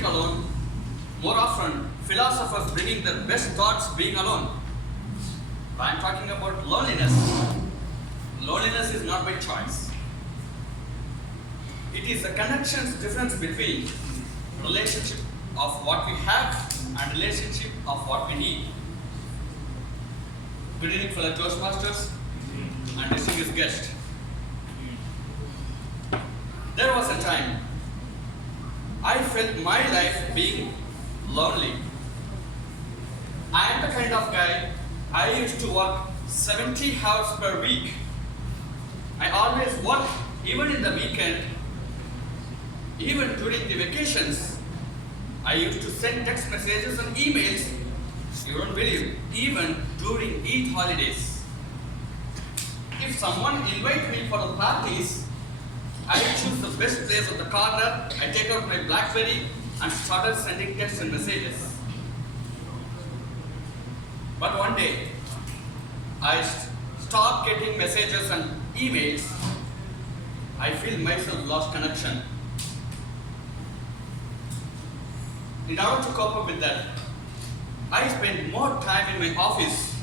speak alone, more often philosophers bringing their best thoughts being alone. I am talking about loneliness. Loneliness is not by choice. It is the connections difference between relationship of what we have and relationship of what we need. Good evening, fellow Toastmasters and distinguished guest. There was a time I felt my life being lonely. I am the kind of guy I used to work 70 hours per week. I always work even in the weekend, even during the vacations. I used to send text messages and emails, you don't believe, even during Eid holidays. If someone invites me for the parties, I choose the best place of the corner, I take out my BlackBerry and started sending texts and messages. But one day, I stopped getting messages and emails. I feel myself lost connection. In order to cope up with that, I spend more time in my office.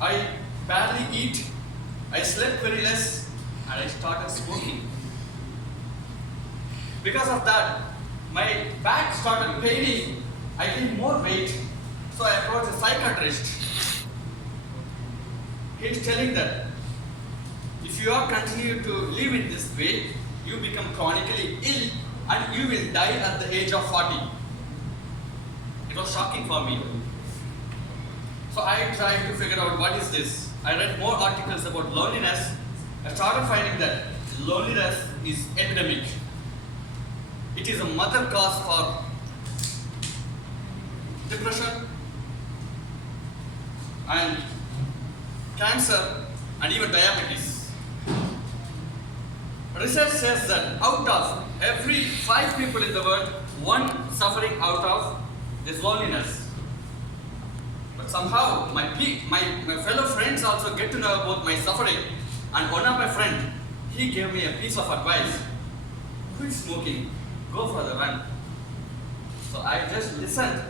I barely eat, I slept very less, and I started smoking. Because of that, my back started paining, I gained more weight, so I approached a psychiatrist. He's telling that if you are continuing to live in this way, you become chronically ill and you will die at the age of 40. It was shocking for me. So I tried to figure out what is this. I read more articles about loneliness. I started finding that loneliness is epidemic. It is a mother cause for depression and cancer and even diabetes. Research says that out of every 5 people in the world, 1 suffering out of this loneliness. But somehow my fellow friends also get to know about my suffering, and one of my friends, he gave me a piece of advice. Quit smoking, go for the run. So I just listened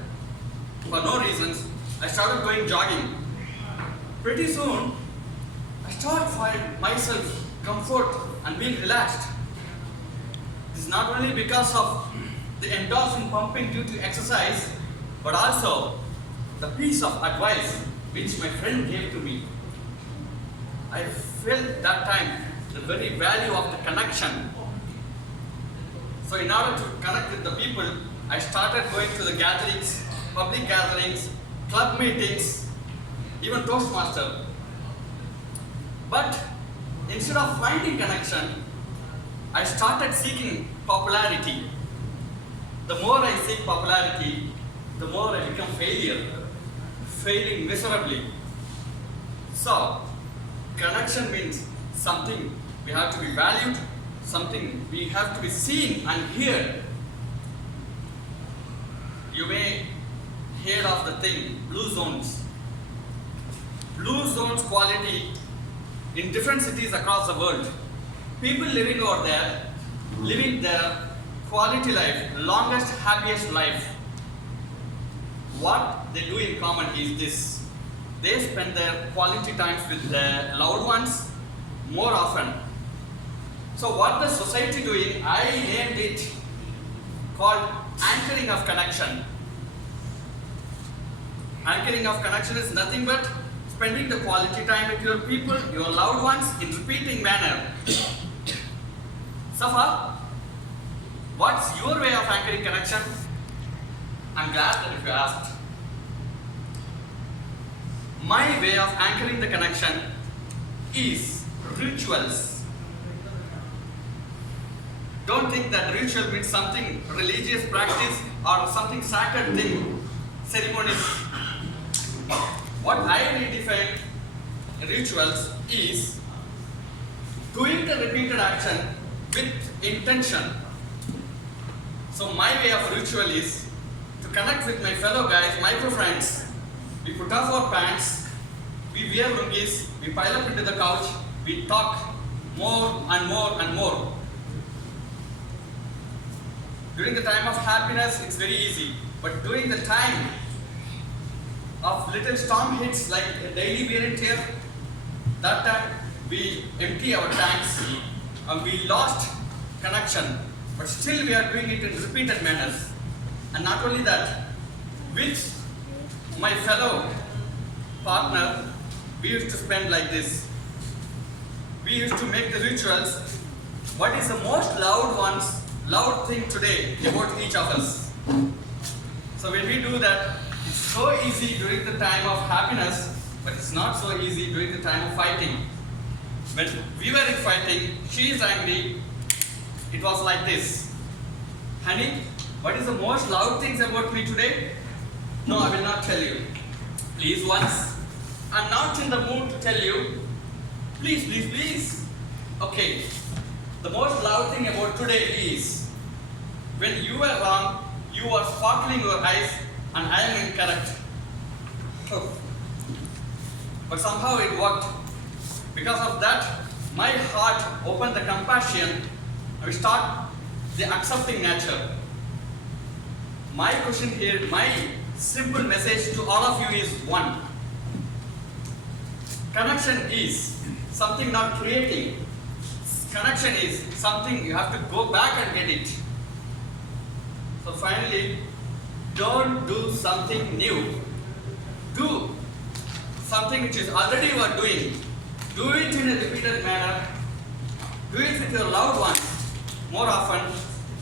for no reasons. I started going jogging. Pretty soon, I started finding myself comfort and being relaxed. This is not only because of the endorphin pumping due to exercise, but also the piece of advice which my friend gave to me. I felt that time the very value of the connection. So in order to connect with the people, I started going to the gatherings, public gatherings, club meetings, even Toastmaster. But instead of finding connection, I started seeking popularity. The more I seek popularity, the more I become failing miserably. So, connection means something we have to be valued, something we have to be seen and heard. You may hear of the thing, blue zones. Blue zones quality in different cities across the world. People living over there, living their quality life, longest, happiest life. What they do in common is this. They spend their quality times with their loved ones more often. So what the society doing, I named it called anchoring of connection. Anchoring of connection is nothing but spending the quality time with your people, your loved ones in repeating manner. Safa, what's your way of anchoring connection? I'm glad that if you asked. My way of anchoring the connection is rituals. Don't think that ritual means something religious practice or something sacred thing, ceremonies. What I redefine rituals is doing the repeated action with intention. So my way of ritual is to connect with my fellow guys, micro friends. We put off our pants, we wear lungis, we pile up into the couch, we talk more and more and more. During the time of happiness, it's very easy. But during the time of little storm hits like a daily wear and tear, that time we empty our tanks and we lost connection. But still we are doing it in repeated manners. And not only that, with my fellow partner, we used to spend like this. We used to make the rituals. What is the most loud thing today about each of us? So when we do that, it's so easy during the time of happiness, but it's not so easy during the time of fighting. When we were in fighting, she is angry. It was like this. Honey, what is the most loud things about me today? No, I will not tell you. Please once. I'm not in the mood to tell you. Please, please, please. Okay. The most loud thing about today is when you were wrong, you are sparkling your eyes and I am incorrect. But somehow it worked. Because of that, my heart opened the compassion and we start the accepting nature. My question here, my simple message to all of you is one. Connection is something not creating. Connection is something you have to go back and get it. So finally, don't do something new. Do something which is already you are doing. Do it in a repeated manner. Do it with your loved ones more often,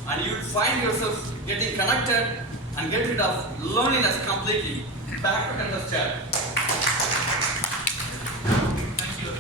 and you will find yourself getting connected and get rid of loneliness completely. Back to Candace chair.